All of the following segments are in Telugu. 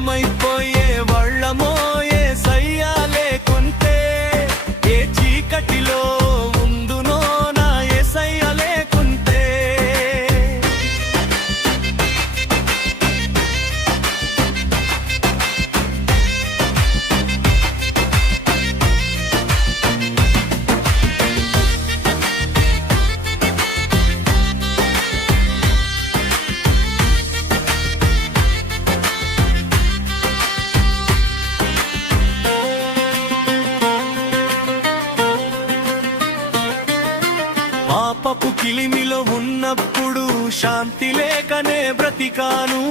my కిలిమిలో ఉన్నప్పుడు శాంతి లేకనే బ్రతికాను.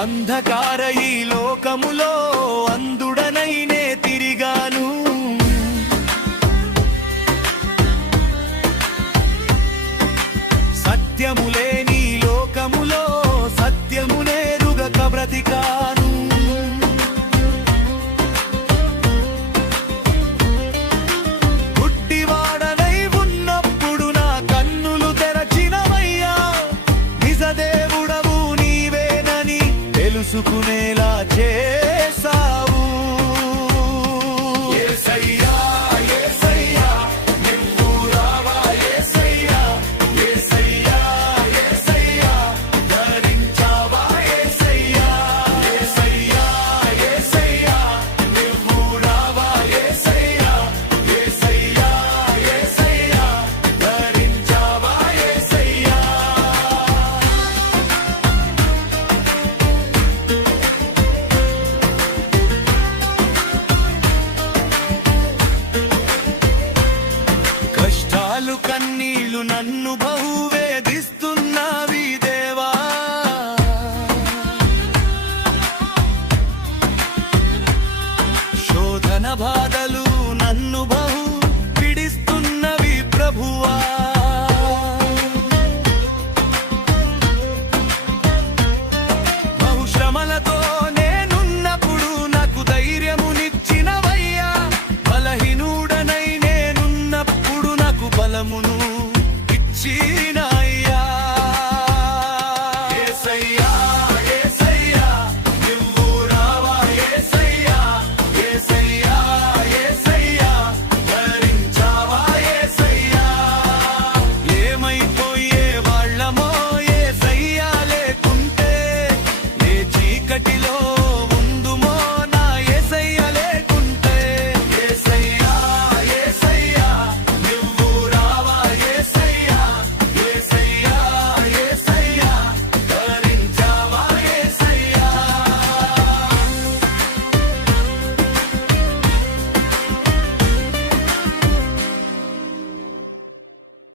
అంధకార ఈ లోకములో అందుడనైనే తిరిగాను. సత్యములే నీ లోకములో సత్యమునే రుగక బ్రతికాను. గుడ్డివాడనై ఉన్నప్పుడు నా కన్నులు తెరచినవయ్యా నిజదే తెలుసుకునేలా చేసావు నీవు నన్ను బహువేధిస్తున్నావి దేవా. శోధన బాధ